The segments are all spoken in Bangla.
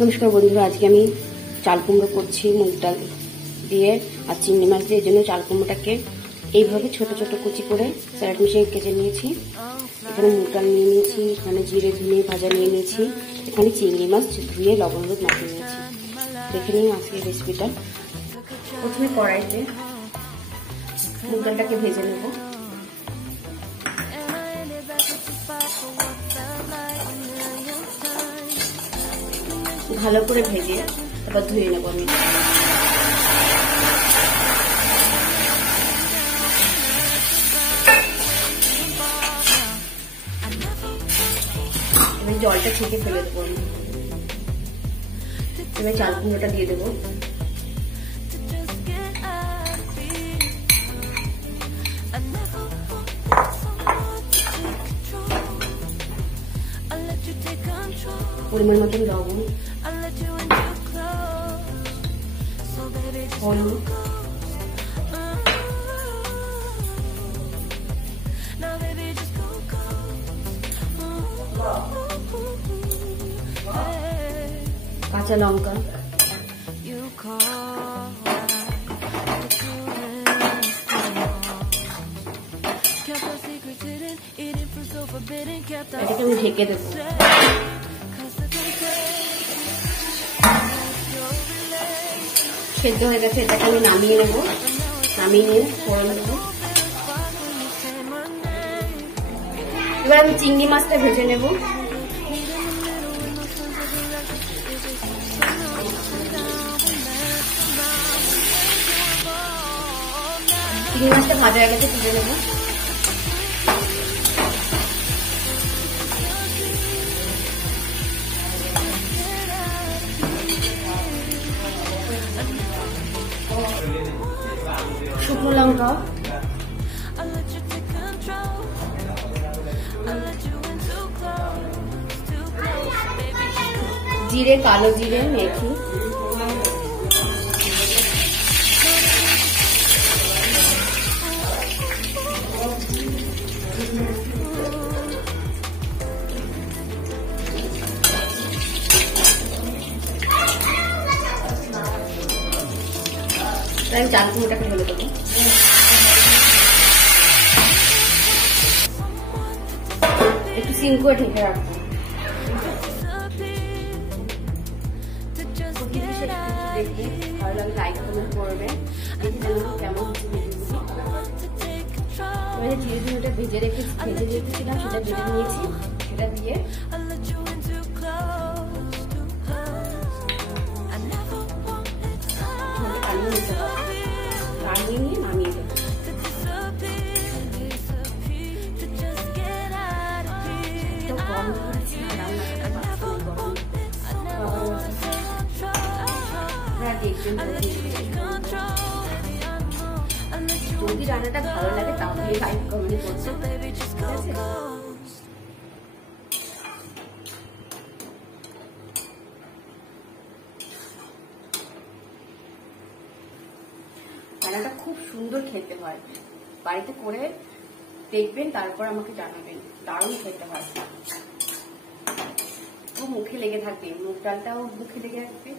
নমস্কার বন্ধুরা, আজকে আমি চাল কুমড়ো করছি মুগ ডাল দিয়ে আর চিংড়ি মাছ দিয়ে। এই জন্য চাল কুমড়োটাকে এইভাবে ছোট ছোট কুচি করে স্যালাড মিশিয়ে কেটে নিয়েছি। এখানে মুগ ডাল নিয়ে নিয়েছি, এখানে জিরে ধুয়ে ভাজা নিয়ে নিয়েছি, এখানে চিংড়ি মাছ ধুয়ে লবণ হলুদ মাখিয়ে নিয়েছি। দেখে নিন আজকের রেসিপিটা। প্রথমে কড়াইতে মুগ ডালটাকে ভেজে নেব। ভালো করে ভেজে তারপর ধুয়ে নেব আমি। এবার জলটা ছেঁকে ফেলে দেবো আমি। এবার চাল কুমড়োটা দিয়ে দেবো। পরিমাণ মতন লবণ, হলুদ, কাঁচা লঙ্কা, এটাকে আমি ঢেকে দেবো। সেদ্ধ হয়ে গেছে, এটাকে আমি নামিয়ে নেব। নামিয়ে নিয়ে ফোড়ন দেবো। এবার আমি চিংড়ি মাছটা ভেজে নেব। চিংড়ি মাছটা ভাজা হয়ে গেছে, তুলে নেব। শুকনো লঙ্কা, জিরে, কালো জিরে, মেথি, আমি চাল কুমড়োটাকে ঢেলে দেবো। একটু সিম করে ঢেকে রাখবো। দেখি ভালো লাগে, লাইক কমেন্ট করবে। দেখি জানো কেমন হচ্ছে ভিডিওগুলো। এবারে জিরে ধনেটা ভেজে রেখেছিলাম, সেটা ভেজে নিয়েছি। সেটা দিয়ে নামিয়ে নিয়ে নামিয়ে দেবো। যদি রান্নাটা ভালো লাগে তাহলে লাইক কমেন্ট করছো, ঠিক আছে? রান্নাটা খুব সুন্দর খেতে হয়, বাড়িতে করে দেখবেন, তারপর আমাকে জানাবেন। দারুণ খেতে হয়, খুব মুখে লেগে থাকবে। মুগ ডালটাও মুখে লেগে থাকবে,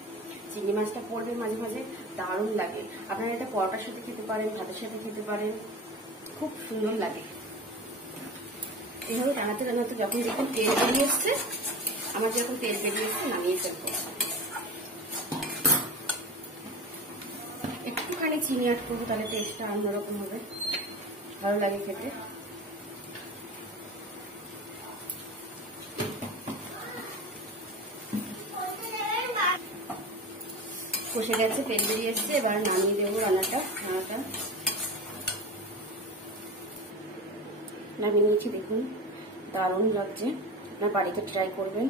চিংড়ি মাছটা পড়বে মাঝে মাঝে, দারুণ লাগে। আপনারা এটা পরোটার সাথে খেতে পারেন, ভাতের সাথে খেতে পারেন, খুব সুন্দর লাগে। এইভাবে রান্নাতে রান্নাতে যখন দেখুন তেল বেরিয়ে এসছে, আমার যখন তেল বেরিয়ে এসছে, নামিয়ে ফেলবো। একটুখানি চিনি অ্যাড করবো, তাহলে টেস্টটা অন্যরকম হবে, ভালো লাগে খেতে। কষে গেছে, তেল বেরিয়ে এসছে, এবার নামিয়ে দেবো রান্নাটা। নামিয়ে নিয়েছি, দেখুন দারুণ লাগছে। আপনার বাড়িতে ট্রাই করবেন।